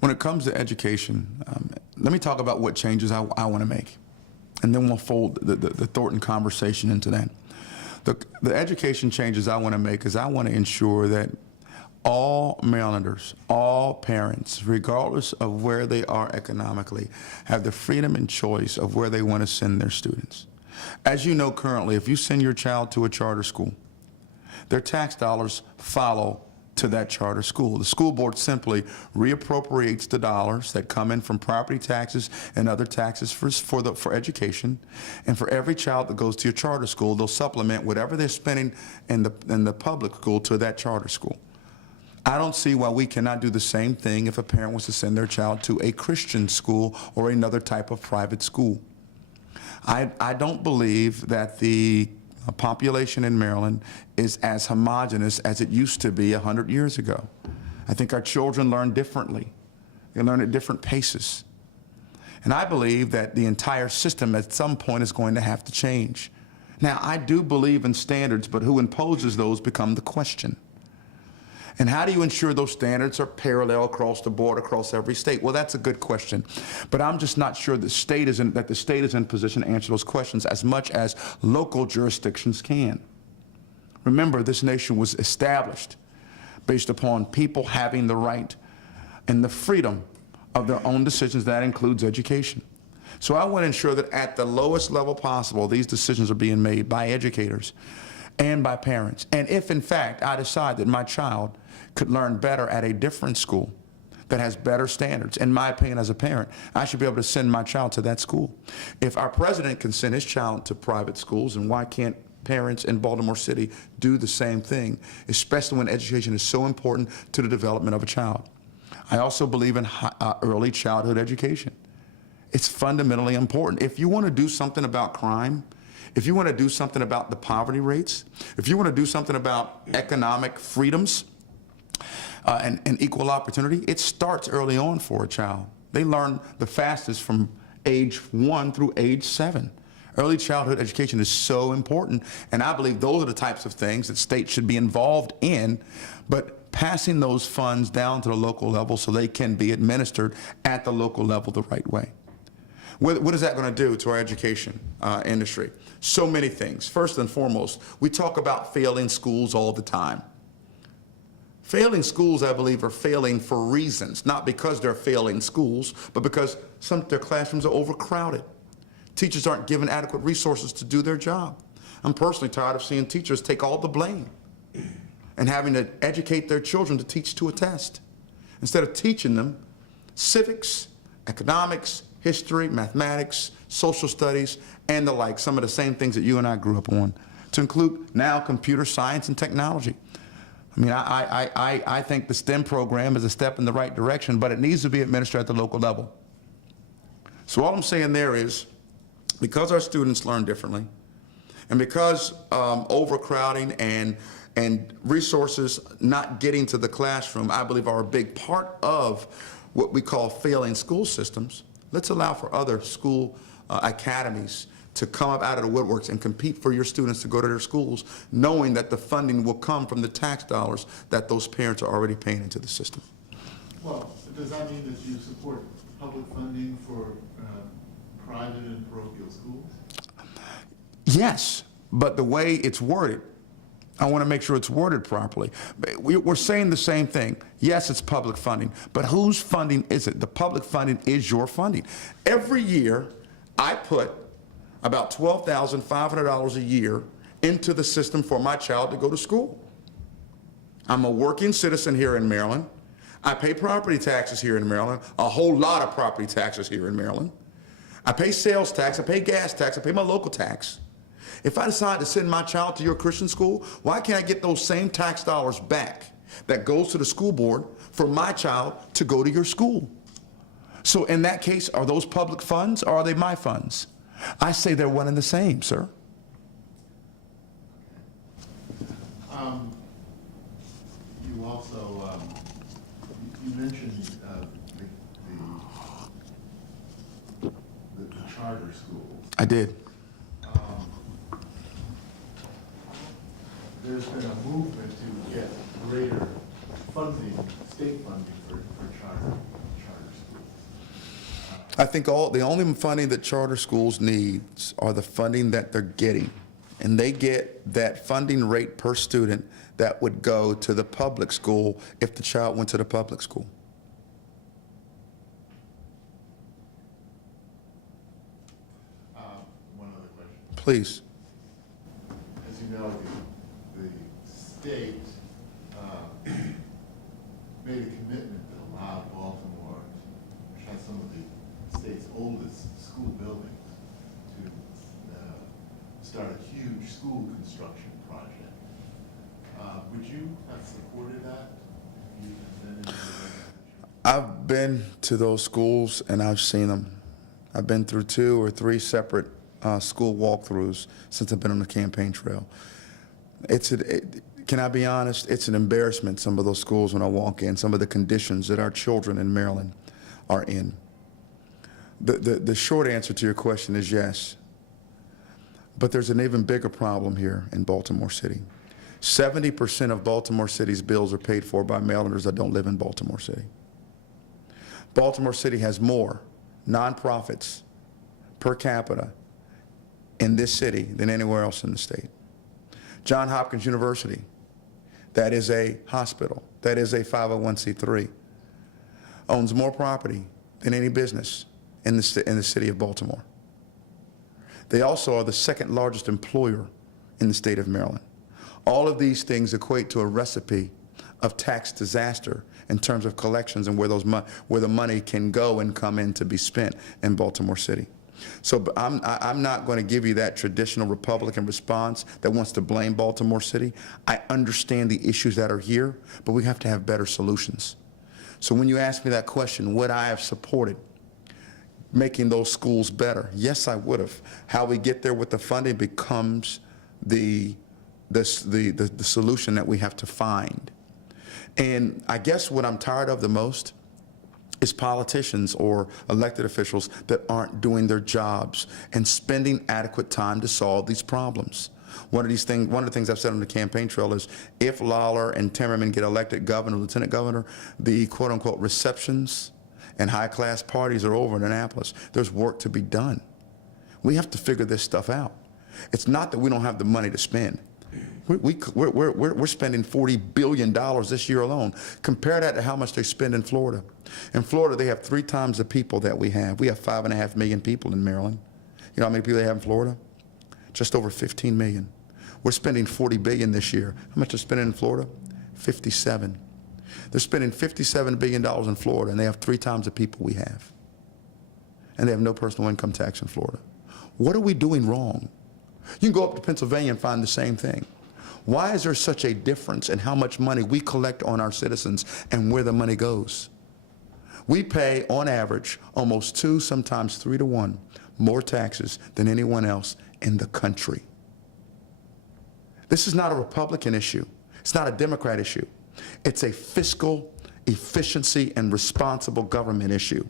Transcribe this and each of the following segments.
When it comes to education, let me talk about what changes I want to make, and then we'll fold the Thornton conversation into that. The education changes I want to make is I want to ensure that all Marylanders, all parents, regardless of where they are economically, have the freedom and choice of where they want to send their students. As you know currently, if you send your child to a charter school, their tax dollars follow to that charter school. The school board simply reappropriates the dollars that come in from property taxes and other taxes for education, and for every child that goes to your charter school, they'll supplement whatever they're spending in the public school to that charter school. I don't see why we cannot do the same thing if a parent wants to send their child to a Christian school or another type of private school. I don't believe that the population in Maryland is as homogeneous as it used to be 100 years ago. I think our children learn differently. They learn at different paces. And I believe that the entire system at some point is going to have to change. Now, I do believe in standards, but who imposes those become the question. And how do you ensure those standards are parallel across the board, across every state? Well, that's a good question. But I'm just not sure the state is in position to answer those questions as much as local jurisdictions can. Remember, this nation was established based upon people having the right and the freedom of their own decisions. That includes education. So I want to ensure that at the lowest level possible, these decisions are being made by educators and by parents. And if, in fact, I decide that my child could learn better at a different school that has better standards, in my opinion as a parent, I should be able to send my child to that school. If our president can send his child to private schools, and why can't parents in Baltimore City do the same thing, especially when education is so important to the development of a child? I also believe in early childhood education. It's fundamentally important. If you want to do something about crime, if you want to do something about the poverty rates, if you want to do something about economic freedoms and equal opportunity, it starts early on for a child. They learn the fastest from age 1 through age 7. Early childhood education is so important, and I believe those are the types of things that states should be involved in, but passing those funds down to the local level so they can be administered at the local level the right way. What is that going to do to our education industry? So many things. First and foremost, we talk about failing schools all the time. Failing schools, I believe, are failing for reasons, not because they're failing schools, but because their classrooms are overcrowded. Teachers aren't given adequate resources to do their job. I'm personally tired of seeing teachers take all the blame and having to educate their children to teach to a test, instead of teaching them civics, economics, history, mathematics, social studies, and the like, some of the same things that you and I grew up on, to include now computer science and technology. I mean, I think the STEM program is a step in the right direction, but it needs to be administered at the local level. So all I'm saying there is, because our students learn differently, and because overcrowding and resources not getting to the classroom, I believe, are a big part of what we call failing school systems, let's allow for other school academies to come up out of the woodworks and compete for your students to go to their schools, knowing that the funding will come from the tax dollars that those parents are already paying into the system. Well, does that mean that you support public funding for private and parochial schools? Yes, but the way it's worded, I want to make sure it's worded properly. We're saying the same thing. Yes, it's public funding, but whose funding is it? The public funding is your funding. Every year, I put about $12,500 a year into the system for my child to go to school. I'm a working citizen here in Maryland. I pay property taxes here in Maryland, a whole lot of property taxes here in Maryland. I pay sales tax, I pay gas tax, I pay my local tax. If I decide to send my child to your Christian school, why can't I get those same tax dollars back that goes to the school board for my child to go to your school? So in that case, are those public funds or are they my funds? I say they're one and the same, sir. You also you mentioned the charter schools. I did. There's been a movement to get greater funding, state funding for charter I think the only funding that charter schools needs are the funding that they're getting. And they get that funding rate per student that would go to the public school if the child went to the public school. One other question. Please. As you know, the state made a commitment that allowed Baltimore, which has some of the state's oldest school buildings, to start a huge school construction project. Would you have supported that if you had been in the legislature? I've been to those schools and I've seen them. I've been through 2 or 3 separate school walkthroughs since I've been on the campaign trail. Can I be honest? It's an embarrassment, some of those schools when I walk in, some of the conditions that our children in Maryland are in. The short answer to your question is yes. But there's an even bigger problem here in Baltimore City. 70% of Baltimore City's bills are paid for by Marylanders that don't live in Baltimore City. Baltimore City has more nonprofits per capita in this city than anywhere else in the state. Johns Hopkins University, that is a hospital, that is a 501c3, owns more property than any business in the city of Baltimore. They also are the second largest employer in the state of Maryland. All of these things equate to a recipe of tax disaster in terms of collections and where the money can go and come in to be spent in Baltimore City. So I'm not going to give you that traditional Republican response that wants to blame Baltimore City. I understand the issues that are here, but we have to have better solutions. So when you ask me that question, would I have supported making those schools better? Yes, I would have. How we get there with the funding becomes the solution that we have to find. And I guess what I'm tired of the most is politicians or elected officials that aren't doing their jobs and spending adequate time to solve these problems. One of the things I've said on the campaign trail is if Lollar and Timmerman get elected governor, lieutenant governor, the quote unquote receptions and high class parties are over in Annapolis. There's work to be done. We have to figure this stuff out. It's not that we don't have the money to spend. We're spending $40 billion this year alone. Compare that to how much they spend in Florida. In Florida, they have 3 times the people that we have. We have 5.5 million people in Maryland. You know how many people they have in Florida? Just over 15 million. We're spending $40 billion this year. How much they're spending in Florida? 57. They're spending $57 billion in Florida, and they have 3 times the people we have. And they have no personal income tax in Florida. What are we doing wrong? You can go up to Pennsylvania and find the same thing. Why is there such a difference in how much money we collect on our citizens and where the money goes? We pay, on average, almost 2, sometimes 3 to 1 more taxes than anyone else in the country. This is not a Republican issue. It's not a Democrat issue. It's a fiscal efficiency and responsible government issue.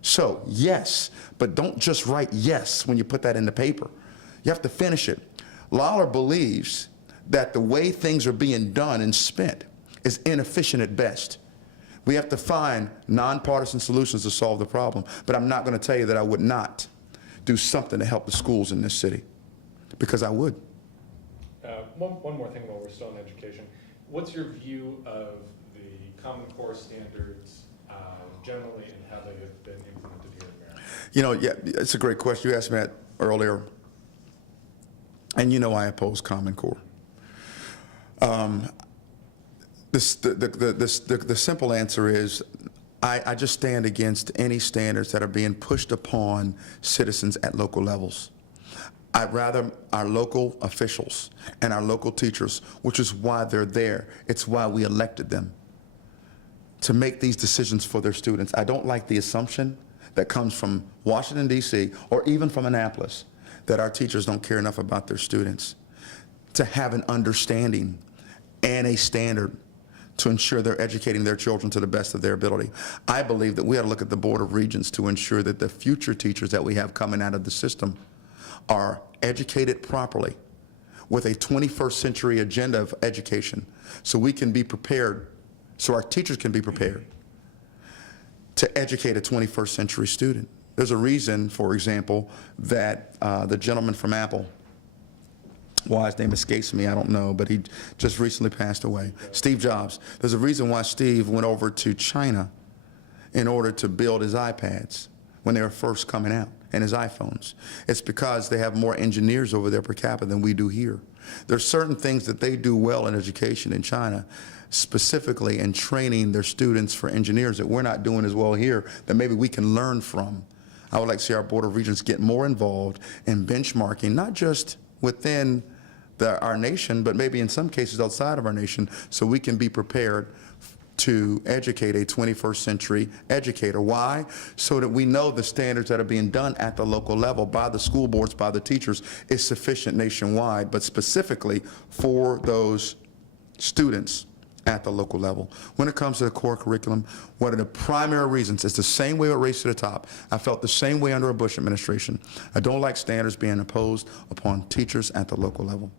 So, yes, but don't just write yes when you put that in the paper. You have to finish it. Lollar believes that the way things are being done and spent is inefficient at best. We have to find nonpartisan solutions to solve the problem. But I'm not going to tell you that I would not do something to help the schools in this city, because I would. One more thing while we're still in education. What's your view of the Common Core standards generally and how they have been implemented here in Maryland? You know, yeah, it's a great question. You asked me that earlier. And you know I oppose Common Core. The simple answer is I just stand against any standards that are being pushed upon citizens at local levels. I'd rather our local officials and our local teachers, which is why they're there, it's why we elected them, to make these decisions for their students. I don't like the assumption that comes from Washington, D.C., or even from Annapolis, that our teachers don't care enough about their students to have an understanding and a standard to ensure they're educating their children to the best of their ability. I believe that we ought to look at the Board of Regents to ensure that the future teachers that we have coming out of the system are educated properly with a 21st century agenda of education, so we can be prepared, so our teachers can be prepared to educate a 21st century student. There's a reason, for example, that the gentleman from Apple, why his name escapes me, I don't know, but he just recently passed away. Steve Jobs. There's a reason why Steve went over to China in order to build his iPads when they were first coming out, and his iPhones. It's because they have more engineers over there per capita than we do here. There's certain things that they do well in education in China, specifically in training their students for engineers that we're not doing as well here, that maybe we can learn from. I would like to see our Board of Regents get more involved in benchmarking, not just within our nation, but maybe in some cases outside of our nation, so we can be prepared to educate a 21st century educator. Why? So that we know the standards that are being done at the local level by the school boards, by the teachers, is sufficient nationwide, but specifically for those students at the local level. When it comes to the core curriculum, one of the primary reasons, it's the same way with Race to the Top. I felt the same way under a Bush administration. I don't like standards being imposed upon teachers at the local level.